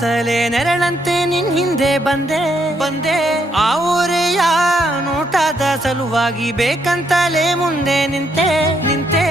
ಅಂತಲೇ ನೆರಳಂತೆ ನಿನ್ ಹಿಂದೆ ಬಂದೆ ಆ ಊರೆಯ ನೋಟದ ಸಲುವಾಗಿ ಬೇಕಂತಲೇ ಮುಂದೆ ನಿಂತೆ